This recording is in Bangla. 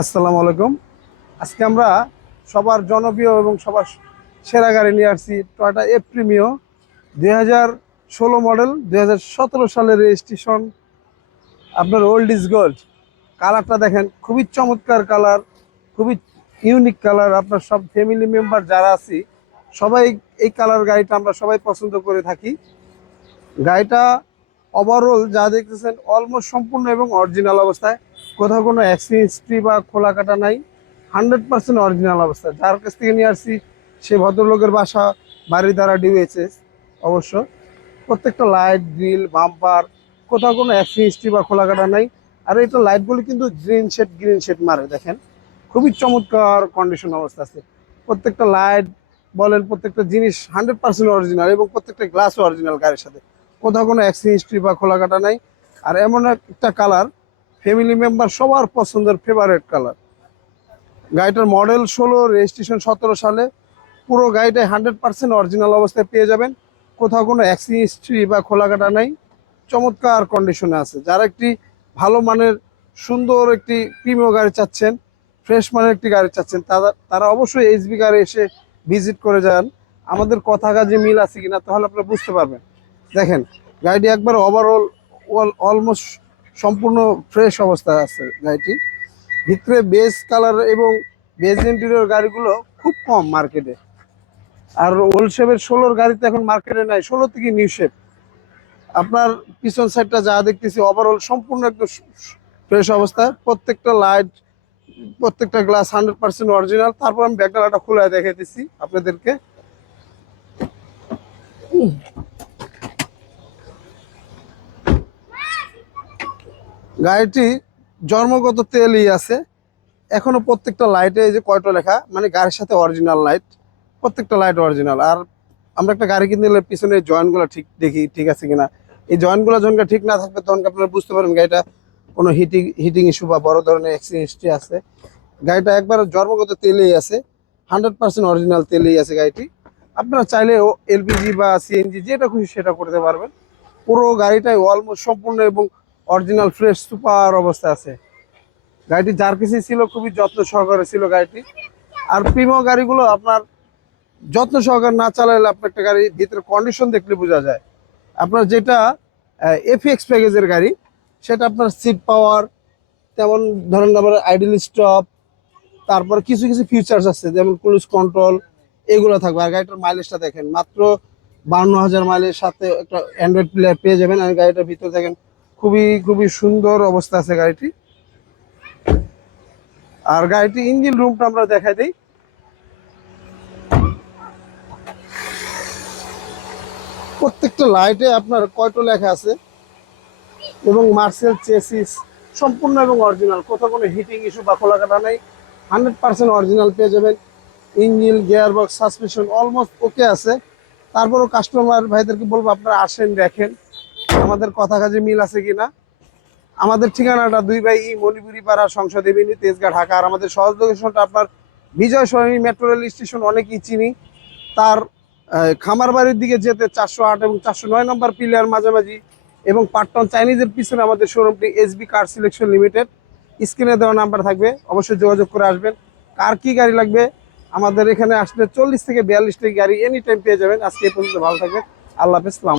আসসালামু আলাইকুম। আজকে আমরা সবার জনপ্রিয় এবং সবার সেরা গাড়ি নিয়ে আসছি টয়োটা এপ্রিমিও 2016 মডেল, 2017 সালের রেজিস্ট্রেশন। আপনার ওল্ড ইজ গোল্ড। কালারটা দেখেন, খুবই চমৎকার কালার, খুবই ইউনিক কালার। আপনার সব ফ্যামিলি মেম্বার যারা আছি সবাই এই কালার গাড়িটা আমরা সবাই পছন্দ করে থাকি। গাড়িটা ওভারঅল যা দেখতেছেন অলমোস্ট সম্পূর্ণ এবং অরিজিনাল অবস্থায়, কোথাও কোনো অ্যাক্সিডেন্ট বা খোলা কাটা নাই। 100% অরিজিনাল অবস্থায়। যার কাছ থেকে নিয়ে আসছি সে ভদ্রলোকের বাসা, বাড়ি দ্বারা ডিউএইচএস অবশ্য। প্রত্যেকটা লাইট, গ্রিল, বাম্পার, কোথাও কোনো অ্যাক্সিডেন্ট বা খোলা কাটা নাই। আর এটা লাইটগুলো কিন্তু গ্রিন শেড মারে, দেখেন খুবই চমৎকার কন্ডিশন অবস্থা আছে। প্রত্যেকটা লাইট বলেন, প্রত্যেকটা জিনিস 100% অরিজিনাল এবং প্রত্যেকটা গ্লাসও অরিজিনাল গাড়ির সাথে, কোথাও কোনো অ্যাক্সিডেন্ট বা খোলা কাটা নাই। আর এমন একটা কালার ফ্যামিলি মেম্বার সবার পছন্দের ফেভারিট কালার। গাড়িটার মডেল 16, রেজিস্ট্রেশন 17 সালে। পুরো গাড়িটাই 100% অরিজিনাল অবস্থায় পেয়ে যাবেন, কোথাও কোনো অ্যাক্সিডেন্ট বা খোলা কাটা নাই, চমৎকার কন্ডিশনে আছে। যারা একটি ভালো মানের সুন্দর একটি প্রিমিয়াম গাড়ি চাচ্ছেন, ফ্রেশ মানের একটি গাড়ি চাচ্ছেন, তারা অবশ্যই এইচবি গাড়ি এসে ভিজিট করে যান। আমাদের কথা কাজে মিল আছে কিনা তাহলে আপনারা বুঝতে পারবেন। দেখেন গাড়িটি একবার ওভারঅল অলমোস্ট সম্পূর্ণ ফ্রেশ অবস্থায় আছে গাড়িটি। ভিতরে বেজ কালার এবং বেজ ইন্টেরিয়র গাড়িগুলো খুব কম মার্কেটে। আর ওল্ড শেপের 16 গাড়িতে এখন মার্কেটে নাই, 16 থেকে নিউ শেপ। আপনার পিছন সাইডটা যা দেখতেছি ওভারঅল সম্পূর্ণ একদম ফ্রেশ অবস্থায়। প্রত্যেকটা লাইট, প্রত্যেকটা গ্লাস 100% অরিজিনাল। তারপর আমি ব্যাকডালাটা খুলে দেখাইতেছি আপনাদেরকে। গাড়িটি জন্মগত তেলই আছে এখনো। প্রত্যেকটা লাইটে এই যে কয়টা লেখা, মানে গাড়ির সাথে অরিজিনাল লাইট, প্রত্যেকটা লাইট অরিজিনাল। আর আমরা একটা গাড়ি কিনতে গেলে পিছনে জয়েন্টগুলো ঠিক দেখি ঠিক আছে কিনা। এই জয়েন্টগুলো যখন ঠিক না থাকবে তখন আপনারা বুঝতে পারবেন গাড়িটা কোনো হিটিং ইস্যু বা বড় ধরনের অ্যাক্সিডেন্ট আছে। গাড়িটা একবার জন্মগত তেলেই আছে, 100% অরিজিনাল তেলেই আছে গাড়িটি। আপনারা চাইলে এলপিজি বা সিএনজি যেটা খুশি সেটা করতে পারবেন। পুরো গাড়িটাই অলমোস্ট সম্পূর্ণ এবং অরিজিনাল ফ্রেশ সুপার অবস্থায় আছে। গাড়িটি যার কিছু ছিল খুবই যত্ন সহকারে ছিল গাড়িটি। আর প্রিমিয়াম গাড়িগুলো আপনার যত্ন সহকারে না চালালে আপনার একটা গাড়ির ভিতরে কন্ডিশন দেখলে বোঝা যায়। আপনার যেটা এফএক্স প্যাকেজের গাড়ি, সেটা আপনার সিট পাওয়ার, তেমন ধরেন আবার আইডল স্টপ, তারপর কিছু কিছু ফিচার্স আছে যেমন ক্রুজ কন্ট্রোল, এগুলো থাকবে। আর গাড়িটার মাইলেজটা দেখেন, মাত্র 52,000 মাইলের সাথে একটা অ্যান্ড্রয়েড প্লেয়ার পেয়ে যাবেন। আর গাড়িটার ভিতরে দেখেন খুবই খুবই সুন্দর অবস্থা আছে গাড়িটি। আর গাড়িটি ইঞ্জিন রুমটা আমরা দেখাই দিই। প্রত্যেকটা লাইটে আপনার কয়টো লেখা আছে এবং মার্সেল চেসিস সম্পূর্ণ এবং অরিজিনাল, কোথাও কোনো হিটিং ইস্যু বা খোলা কাটা নেই। 100% অরিজিনাল পেয়ে যাবেন। Engine, gear box, suspension almost ওকে আছে। তারপরও কাস্টমার ভাইদেরকে বলবো আপনারা আসেন, দেখেন আমাদের কথা কাজে মিল আছে কিনা। আমাদের ঠিকানাটা 2 বাই মণিপুরি পাড়া, সংসদ এভিনিউ, তেজগাঁ, ঢাকা। আর আমাদের সহজ লোকেশনটা আপনার বিজয় সরণি মেট্রো রেল স্টেশন, অনেকেই চিনি। তার খামার বাড়ির দিকে যেতে 408 এবং 409 নম্বর পিলার মাঝামাঝি এবং পাটন চাইনিজের পিছনে আমাদের শোরুমটি এসবি কার সিলেকশন লিমিটেড। স্ক্রিনে দেওয়া নাম্বার থাকবে, অবশ্যই যোগাযোগ করে আসবেন। কার কি গাড়ি লাগবে আমাদের এখানে আসলে 40 থেকে 42টি গাড়ি এনি টাইম পেয়ে যাবেন। আজকে এই পর্যন্ত, ভালো থাকবেন, আল্লাহ হাফেজ।